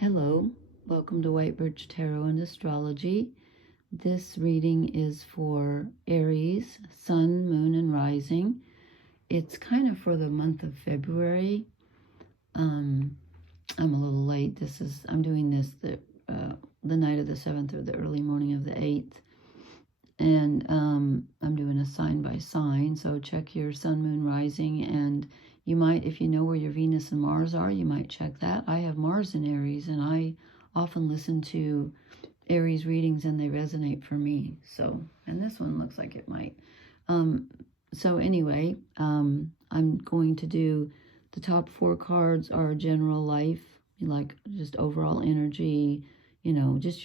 Hello, welcome to White Birch Tarot and Astrology. This reading is for Aries, Sun, Moon, and Rising. It's kind of for the month of February. I'm a little late. I'm doing this the night of the 7th or the early morning of the 8th. And I'm doing a sign by sign, so check your Sun, Moon, Rising, and you might, if you know where your Venus and Mars are, you might check that. I have Mars in Aries, and I often listen to Aries readings, and they resonate for me. So, and this one looks like it might. So anyway, I'm going to do the top 4 cards are general life, like just overall energy, you know, just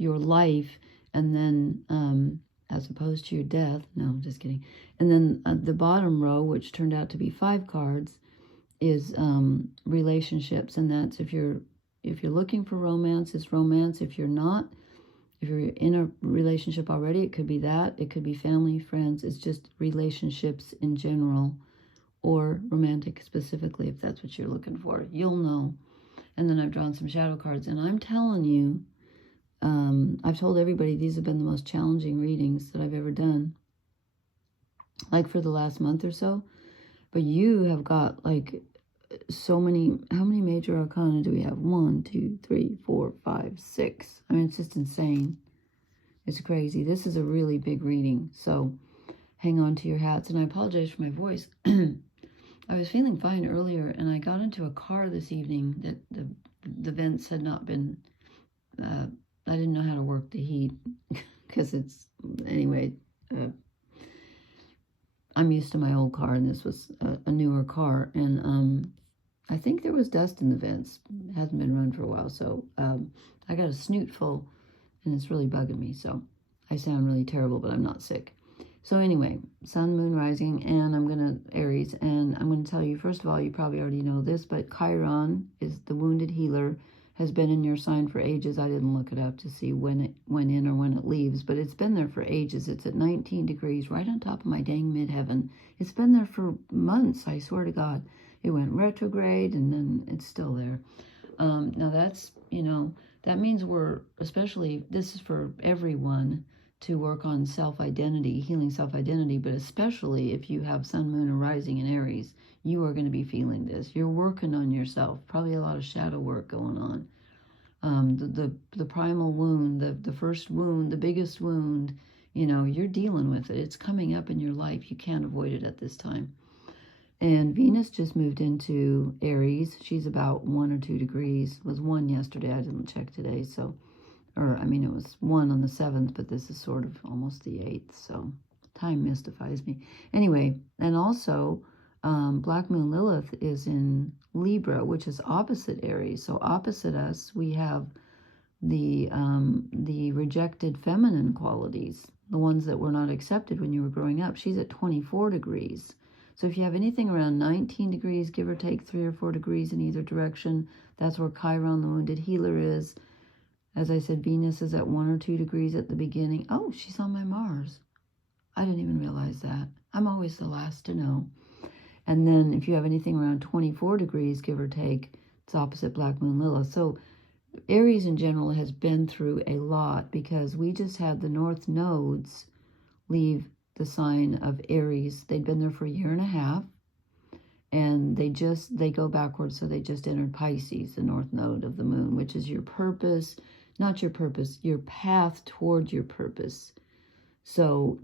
your life, and then as opposed to your death. No, just kidding. And then the bottom row, which turned out to be 5 cards, is relationships, and that's if you're looking for romance, it's romance. If you're not, if you're in a relationship already, it could be that. It could be family, friends. It's just relationships in general, or romantic specifically, if that's what you're looking for. You'll know. And then I've drawn some shadow cards, and I'm telling you, I've told everybody these have been the most challenging readings that I've ever done, like for the last month or so. But you have got like so many. How many major arcana do we have? 1, 2, 3, 4, 5, 6. I mean, it's just insane. It's crazy. This is a really big reading, so hang on to your hats. And I apologize for my voice. I was feeling fine earlier, and I got into a car this evening that the vents had not been, I didn't know how to work the heat, because it's, anyway, I'm used to my old car, and this was a newer car, and I think there was dust in the vents. It hasn't been run for a while, so I got a snoot full, and it's really bugging me, so I sound really terrible, but I'm not sick. So anyway, Sun, Moon, Rising, and I'm going to, Aries, and I'm going to tell you, first of all, you probably already know this, but Chiron is the wounded healer, has been in your sign for ages. I didn't look it up to see when it went in or when it leaves, but it's been there for ages. It's at 19 degrees, right on top of my dang midheaven. It's been there for months, I swear to God. It went retrograde, and then it's still there. Now that's, you know, that means we're, especially, this is for everyone, to work on self-identity, healing self-identity, but especially if you have Sun, Moon, or Rising in Aries, you are going to be feeling this. You're working on yourself, probably a lot of shadow work going on. The primal wound, the first wound, the biggest wound, you know, you're dealing with it. It's coming up in your life. You can't avoid it at this time. And Venus just moved into Aries. She's about 1 or 2 degrees. It was 1 yesterday. I didn't check today, so... Or, I mean, it was 1 on the 7th, but this is sort of almost the 8th, so time mystifies me. Anyway, and also, Black Moon Lilith is in Libra, which is opposite Aries. So opposite us, we have the rejected feminine qualities, the ones that were not accepted when you were growing up. She's at 24 degrees. So if you have anything around 19 degrees, give or take 3 or 4 degrees in either direction, that's where Chiron, the wounded healer, is. As I said, Venus is at 1 or 2 degrees at the beginning. Oh, she's on my Mars. I didn't even realize that. I'm always the last to know. And then if you have anything around 24 degrees, give or take, it's opposite Black Moon Lilith. So Aries in general has been through a lot, because we just had the North nodes leave the sign of Aries. They'd been there for 1.5 years. And they go backwards, so they just entered Pisces, the North node of the moon, which is your purpose. Not your purpose, your path toward your purpose. So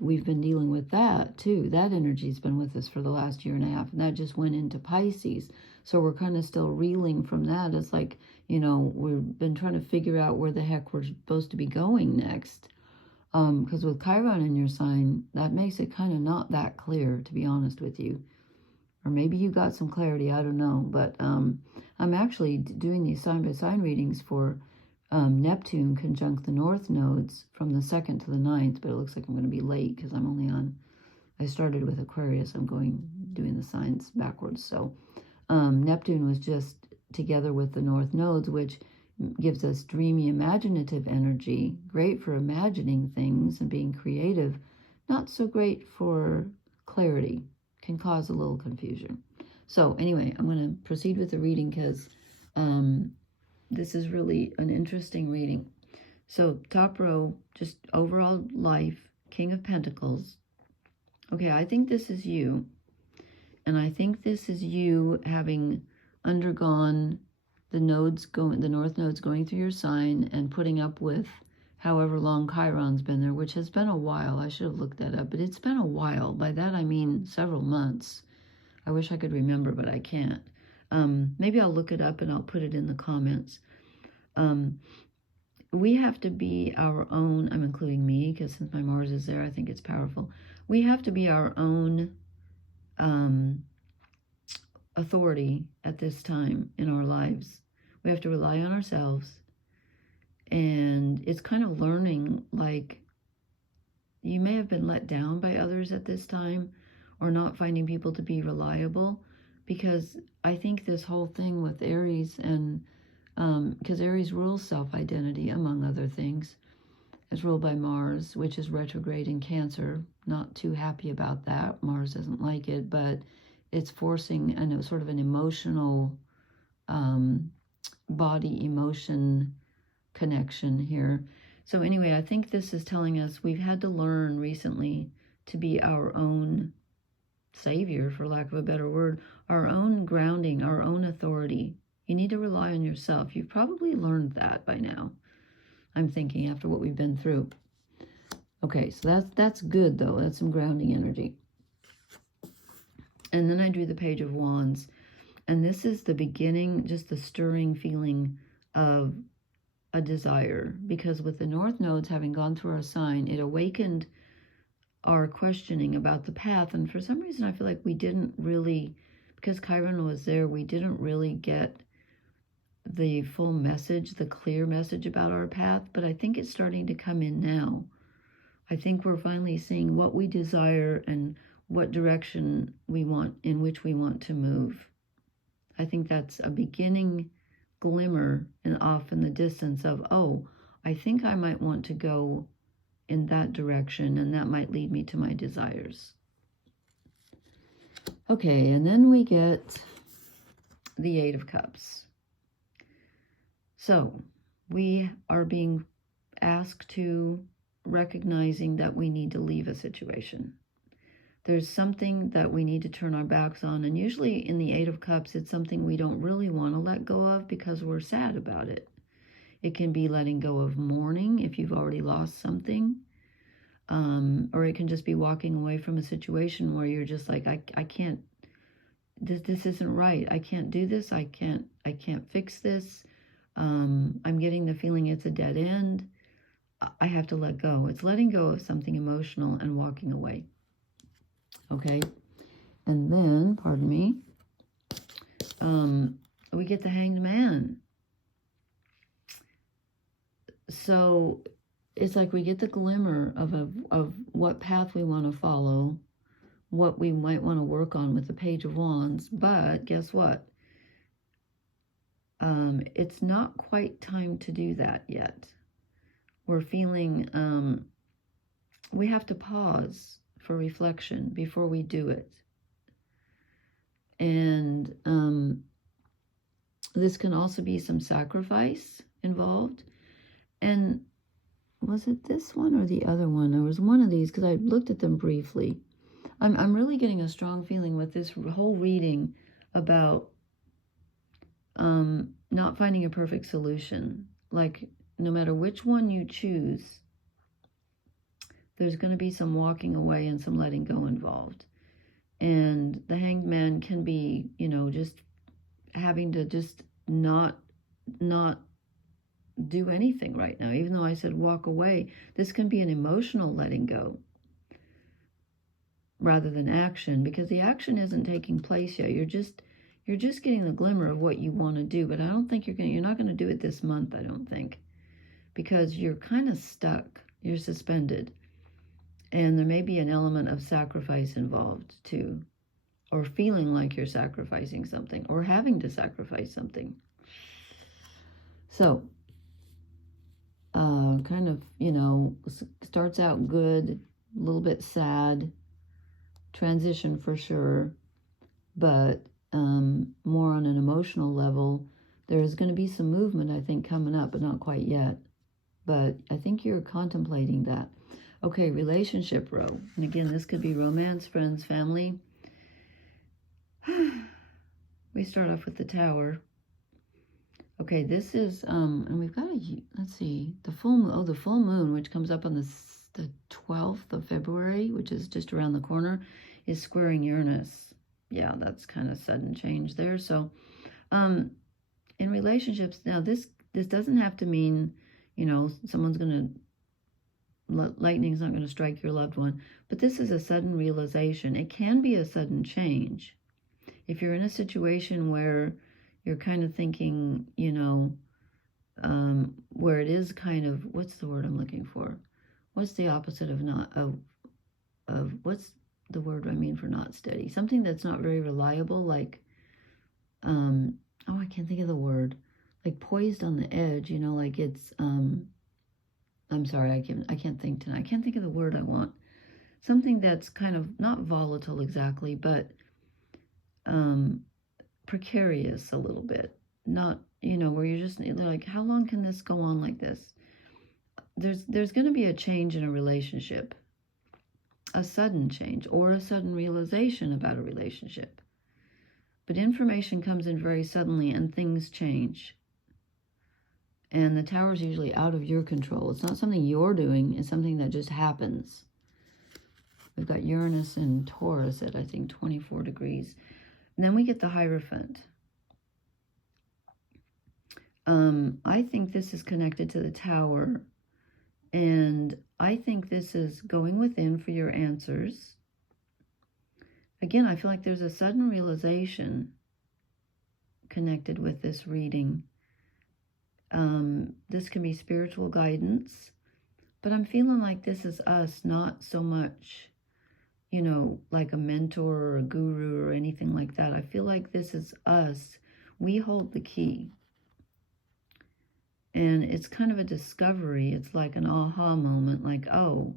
we've been dealing with that too. That energy's been with us for the last 1.5 years, and that just went into Pisces. So we're kind of still reeling from that. It's like, you know, we've been trying to figure out where the heck we're supposed to be going next. Because with Chiron in your sign, that makes it kind of not that clear, to be honest with you. Or maybe you got some clarity, I don't know. But I'm actually doing these sign-by-sign readings for Neptune conjunct the North nodes from the 2nd to the 9th, but it looks like I'm going to be late because I'm only on, I started with Aquarius, I'm doing the signs backwards. So Neptune was just together with the North nodes, which gives us dreamy, imaginative energy, great for imagining things and being creative, not so great for clarity, can cause a little confusion. So anyway, I'm going to proceed with the reading because this is really an interesting reading. So top row, just overall life, King of Pentacles. Okay, I think this is you. And I think this is you having undergone the North Node's going through your sign and putting up with however long Chiron's been there, which has been a while. I should have looked that up, but it's been a while. By that I mean several months. I wish I could remember, but I can't. Maybe I'll look it up and I'll put it in the comments. We have to be our own, I'm including me, because since my Mars is there, I think it's powerful. We have to be our own authority at this time in our lives. We have to rely on ourselves. And it's kind of learning, like, you may have been let down by others at this time, or not finding people to be reliable, because I think this whole thing with Aries, and because Aries rules self-identity, among other things, is ruled by Mars, which is retrograde in Cancer. Not too happy about that. Mars doesn't like it, but it's forcing sort of an emotional body emotion connection here. So anyway, I think this is telling us we've had to learn recently to be our own savior, for lack of a better word, our own grounding, our own authority. You need to rely on yourself. You've probably learned that by now, I'm thinking, after what we've been through. Okay, so that's good, though. That's some grounding energy. And then I drew the Page of Wands. And this is the beginning, just the stirring feeling of a desire. Because with the North Nodes having gone through our sign, it awakened our questioning about the path. And for some reason, I feel like we didn't really, because Chiron was there, we didn't really get the full message, the clear message about our path. But I think it's starting to come in now. I think we're finally seeing what we desire and what direction we want, in which we want to move. I think that's a beginning glimmer and off in the distance of, oh, I think I might want to go in that direction, and that might lead me to my desires. Okay, and then we get the Eight of Cups. So we are being asked to recognizing that we need to leave a situation. There's something that we need to turn our backs on. And usually in the Eight of Cups, it's something we don't really want to let go of because we're sad about it. It can be letting go of mourning if you've already lost something. Or it can just be walking away from a situation where you're just like, I can't, this isn't right. I can't do this. I can't fix this. I'm getting the feeling it's a dead end. I have to let go. It's letting go of something emotional and walking away. Okay, and then, pardon me, we get the Hanged Man. So it's like we get the glimmer of what path we want to follow, what we might want to work on with the Page of Wands. But guess what? It's not quite time to do that yet. We're feeling we have to pause for reflection before we do it. And this can also be some sacrifice involved. And was it this one or the other one? There was one of these, because I looked at them briefly. I'm really getting a strong feeling with this whole reading about not finding a perfect solution. Like, no matter which one you choose, there's going to be some walking away and some letting go involved. And the Hanged Man can be, you know, just having to just not do anything right now. Even though I said walk away, this can be an emotional letting go rather than action, because the action isn't taking place yet. You're just getting the glimmer of what you want to do, but I don't think you're not going to do it this month, I don't think, because you're kind of stuck. You're suspended. And there may be an element of sacrifice involved too, or feeling like you're sacrificing something, or having to sacrifice something. So, kind of, you know, starts out good, a little bit sad, transition for sure, but more on an emotional level, There's going to be some movement, I think, coming up, but not quite yet. But I think you're contemplating that. Okay, relationship row. And again, this could be romance, friends, family. We start off with the Tower. Okay, this is, and we've got let's see, the full moon. Oh, the full moon, which comes up on the 12th of February, which is just around the corner, is squaring Uranus. Yeah, that's kind of sudden change there. So, in relationships, now this doesn't have to mean, someone's going to, lightning's not going to strike your loved one, but this is a sudden realization. It can be a sudden change. If you're in a situation where you're kind of thinking, where it is kind of, what's the word I'm looking for? What's the opposite of what's the word I mean for not steady? Something that's not very reliable, like, I can't think of the word. Like poised on the edge, like it's, I'm sorry, I can't think tonight. I can't think of the word I want. Something that's kind of not volatile exactly, but precarious a little bit. Not, where you're just like, how long can this go on like this? There's going to be a change in a relationship, a sudden change, or a sudden realization about a relationship. But information comes in very suddenly and things change. And the Tower is usually out of your control. It's not something you're doing. It's something that just happens. We've got Uranus and Taurus at, I think, 24 degrees. And then we get the Hierophant. I think this is connected to the Tower. And I think this is going within for your answers. Again, I feel like there's a sudden realization connected with this reading. This can be spiritual guidance, but I'm feeling like this is us, not so much, like a mentor or a guru or anything like that. I feel like this is us. We hold the key. And it's kind of a discovery. It's like an aha moment, like, oh,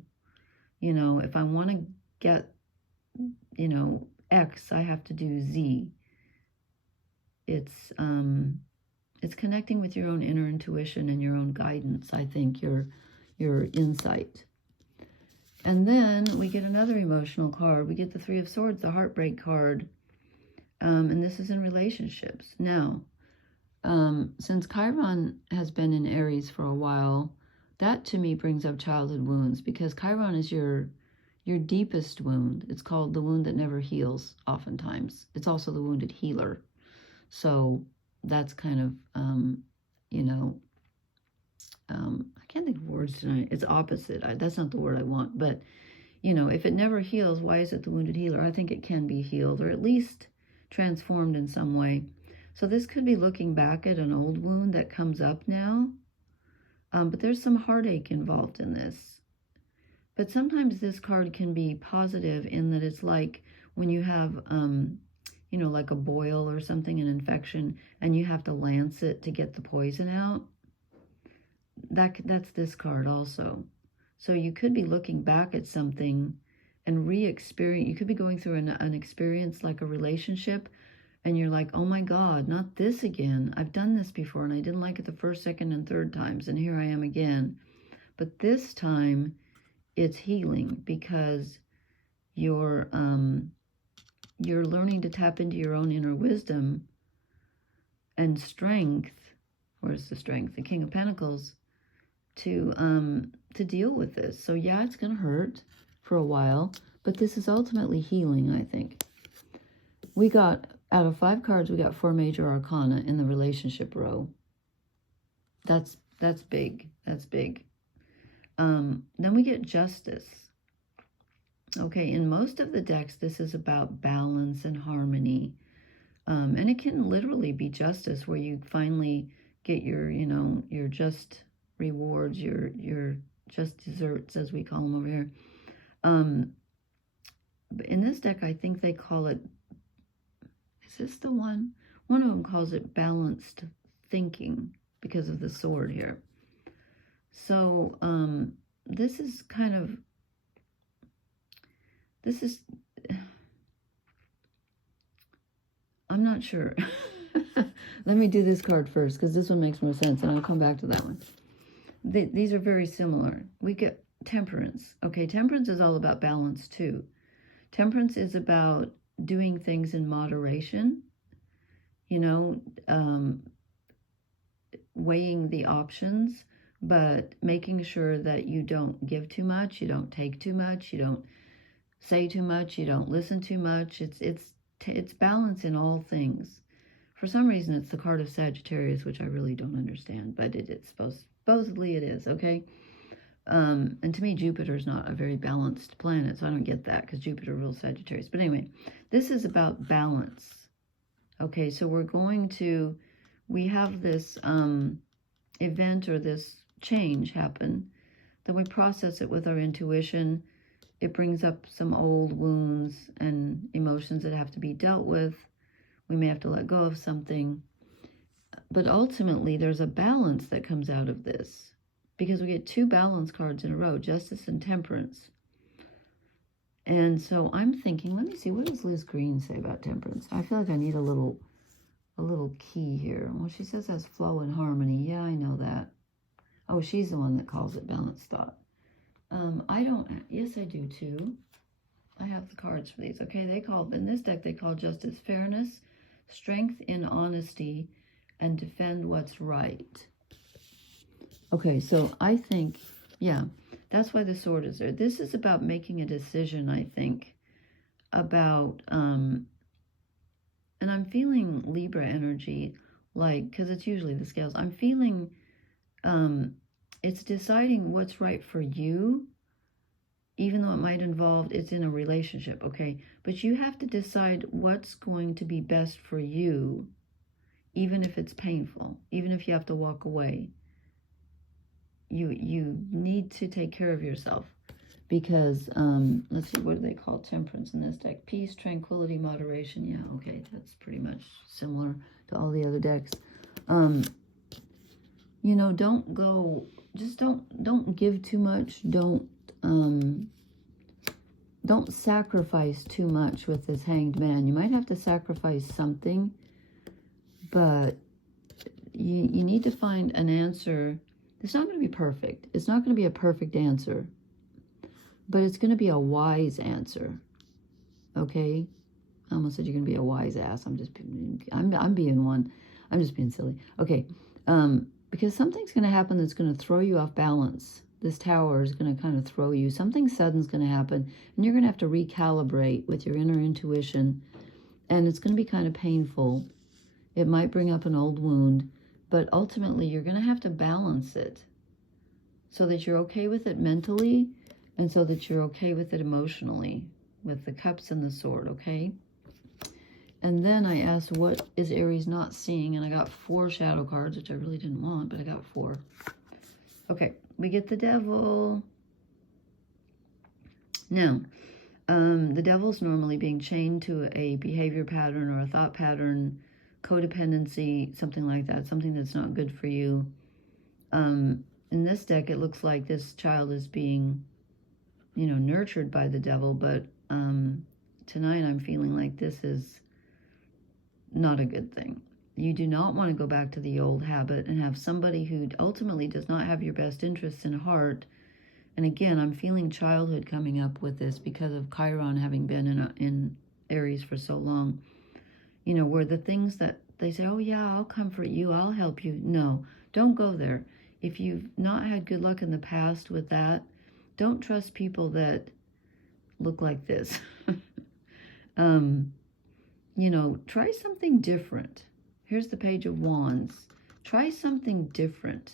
if I want to get, X, I have to do Z. It's connecting with your own inner intuition and your own guidance, I think, your insight. And then we get another emotional card. We get the Three of Swords, the Heartbreak card. And this is in relationships. Now, since Chiron has been in Aries for a while, that to me brings up childhood wounds, because Chiron is your deepest wound. It's called the wound that never heals, oftentimes. It's also the wounded healer. So that's kind of, I can't think of words tonight. It's opposite. That's not the word I want. But, if it never heals, why is it the wounded healer? I think it can be healed, or at least transformed in some way. So this could be looking back at an old wound that comes up now. But there's some heartache involved in this. But sometimes this card can be positive in that it's like when you have, like a boil or something, an infection, and you have to lance it to get the poison out. That's this card also. So you could be looking back at something and re-experience. You could be going through an experience like a relationship, and you're like, oh my God, not this again. I've done this before, and I didn't like it the first, second, and third times, and here I am again. But this time, it's healing, because you're learning to tap into your own inner wisdom and strength. Where's the strength? The King of Pentacles, to deal with this. So yeah, it's going to hurt for a while, but this is ultimately healing, I think. We got, out of 5 cards, we got 4 major arcana in the relationship row. That's big. That's big. Then we get Justice. Okay, in most of the decks, this is about balance and harmony. And it can literally be justice, where you finally get your, your just rewards, your just desserts, as we call them over here. But in this deck, I think they call it, is this the one? One of them calls it balanced thinking, because of the sword here. So this is kind of, I'm not sure. let me do this card first, because this one makes more sense, and I'll come back to that one. These are very similar. We get temperance. Okay, temperance is all about balance too. Temperance is about doing things in moderation, you know, weighing the options, but making sure that you don't give too much, you don't take too much, you don't say too much, you don't listen too much. It's balance in all things. For some reason, it's the card of Sagittarius, which I really don't understand, but it's supposedly it is, okay? And to me, Jupiter is not a very balanced planet, so I don't get that, because Jupiter rules Sagittarius. But anyway, this is about balance. Okay, so we have this event or this change happen, then we process it with our intuition. It brings up some old wounds and emotions that have to be dealt with. We may have to let go of something. But ultimately, there's a balance that comes out of this, because we get two balance cards in a row, Justice and Temperance. And so I'm thinking, let me see, what does Liz Green say about temperance? I feel like I need a little key here. Well, she says that's flow and harmony. Yeah, I know that. Oh, she's the one that calls it balanced thought. I don't, yes, I do too. I have the cards for these. Okay, in this deck, they call justice fairness, strength in honesty, and defend what's right. Okay, so I think, yeah, that's why the sword is there. This is about making a decision, I think, about, and I'm feeling Libra energy, like, because it's usually the scales. I'm feeling, it's deciding what's right for you, even though it might involve, it's in a relationship, okay? But you have to decide what's going to be best for you, even if it's painful, even if you have to walk away. You need to take care of yourself, because, let's see, what do they call temperance in this deck? Peace, tranquility, moderation. Yeah, okay, that's pretty much similar to all the other decks. You know, don't give too much. Don't sacrifice too much with this Hanged Man. You might have to sacrifice something, but you need to find an answer. It's not going to be perfect. It's not going to be a perfect answer, but it's going to be a wise answer. Okay? I almost said you're going to be a wise ass. I'm being one. I'm just being silly. Okay. Because something's going to happen that's going to throw you off balance. This tower is going to kind of throw you. Something sudden's going to happen, and you're going to have to recalibrate with your inner intuition, and it's going to be kind of painful. It might bring up an old wound, but ultimately you're going to have to balance it so that you're okay with it mentally, and so that you're okay with it emotionally, with the cups and the sword, okay? And then I asked, what is Aries not seeing? And I got 4 shadow cards, which I really didn't want, but I got 4. Okay, we get the devil. Now, the devil's normally being chained to a behavior pattern or a thought pattern, codependency, something like that, something that's not good for you. In this deck, it looks like this child is being, you know, nurtured by the devil, but tonight I'm feeling like this is not a good thing. You do not want to go back to the old habit and have somebody who ultimately does not have your best interests in heart. And again, I'm feeling childhood coming up with this because of Chiron having been in Aries for so long. You know, where the things that they say, oh yeah, I'll comfort you, I'll help you. No, don't go there. If you've not had good luck in the past with that, don't trust people that look like this. You know, try something different. Here's the Page of Wands. Try something different.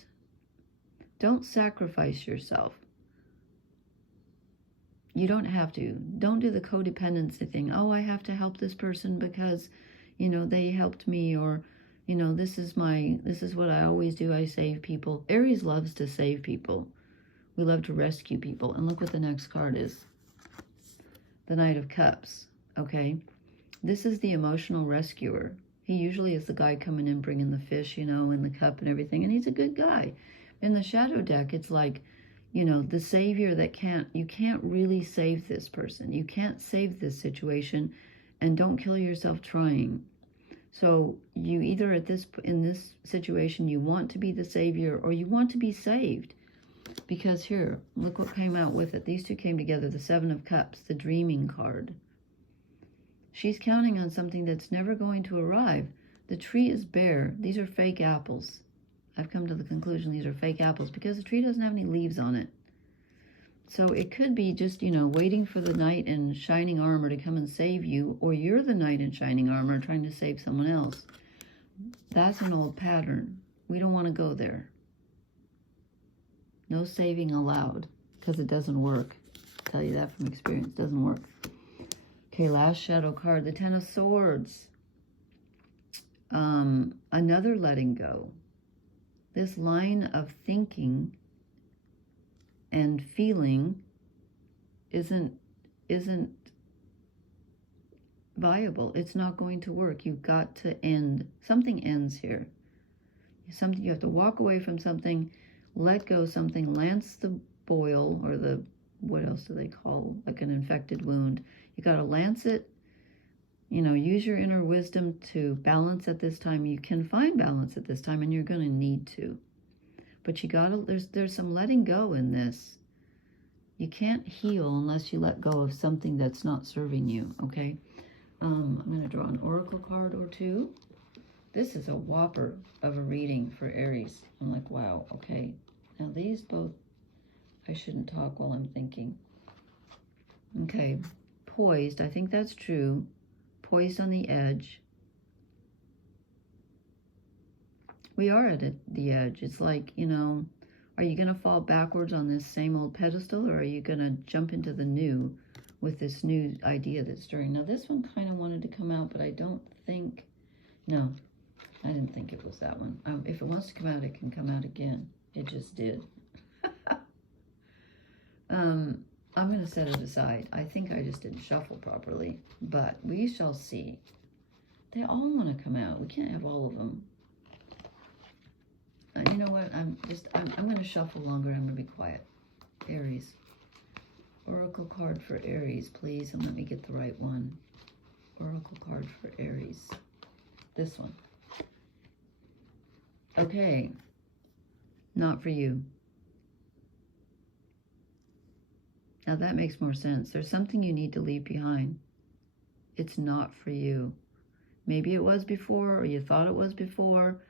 Don't sacrifice yourself. You don't have to. Don't do the codependency thing. Oh, I have to help this person because, you know, they helped me, or, you know, this is what I always do. I save people. Aries loves to save people. We love to rescue people. And look what the next card is. The Knight of Cups. Okay. This is the emotional rescuer. He usually is the guy coming in bringing the fish, you know, in the cup and everything. And he's a good guy. In the shadow deck, it's like, you know, the savior that you can't really save this person. You can't save this situation, and don't kill yourself trying. So you either in this situation, you want to be the savior or you want to be saved. Because here, look what came out with it. These two came together, the Seven of Cups, the dreaming card. She's counting on something that's never going to arrive. The tree is bare. These are fake apples. I've come to the conclusion these are fake apples because the tree doesn't have any leaves on it. So it could be just, waiting for the knight in shining armor to come and save you, or you're the knight in shining armor trying to save someone else. That's an old pattern. We don't want to go there. No saving allowed, because it doesn't work. I'll tell you that from experience. It doesn't work. Okay, last shadow card, the Ten of Swords. Another letting go. This line of thinking and feeling isn't viable. It's not going to work. You've got to end. Something ends here. Something, you have to walk away from something, let go something, lance the boil, or the, what else do they call, like an infected wound. You got to lance it, use your inner wisdom to balance at this time. You can find balance at this time, and you're going to need to. But you got to, there's some letting go in this. You can't heal unless you let go of something that's not serving you, okay? I'm going to draw an oracle card or two. This is a whopper of a reading for Aries. I'm like, wow, okay. Now these both, I shouldn't talk while I'm thinking. Okay, poised, I think that's true. Poised on the edge. We are at the edge. It's like, are you going to fall backwards on this same old pedestal, or are you going to jump into the new with this new idea that's stirring? Now, this one kind of wanted to come out, but I don't think, no, I didn't think it was that one. If it wants to come out, it can come out again. It just did. I'm going to set it aside. I think I just didn't shuffle properly, but we shall see. They all want to come out. We can't have all of them. You know what? I'm going to shuffle longer. I'm going to be quiet. Aries. Oracle card for Aries, please. And let me get the right one. Oracle card for Aries. This one. Okay. Not for you. Now that makes more sense. There's something you need to leave behind. It's not for you. Maybe it was before, or you thought it was before,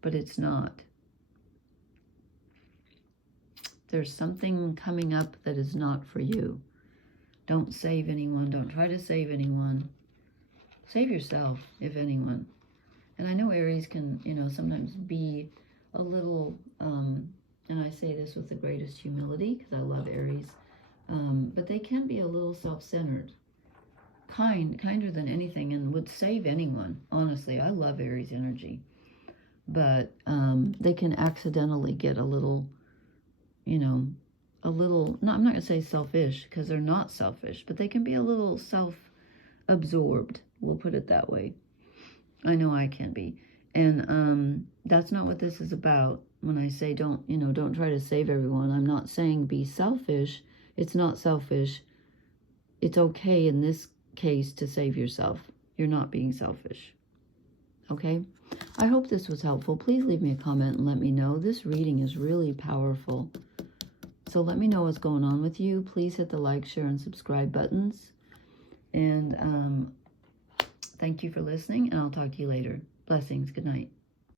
but it's not. There's something coming up that is not for you. Don't save anyone. Don't try to save anyone. Save yourself, if anyone. And I know Aries can, sometimes be a little, and I say this with the greatest humility because I love Aries, but they can be a little self-centered, kinder than anything, and would save anyone. Honestly, I love Aries energy, but they can accidentally get a little, I'm not going to say selfish, because they're not selfish, but they can be a little self-absorbed. We'll put it that way. I know I can be. And that's not what this is about. When I say don't try to save everyone, I'm not saying be selfish. It's not selfish. It's okay in this case to save yourself. You're not being selfish. Okay? I hope this was helpful. Please leave me a comment and let me know. This reading is really powerful. So let me know what's going on with you. Please hit the like, share, and subscribe buttons. And thank you for listening, and I'll talk to you later. Blessings. Good night.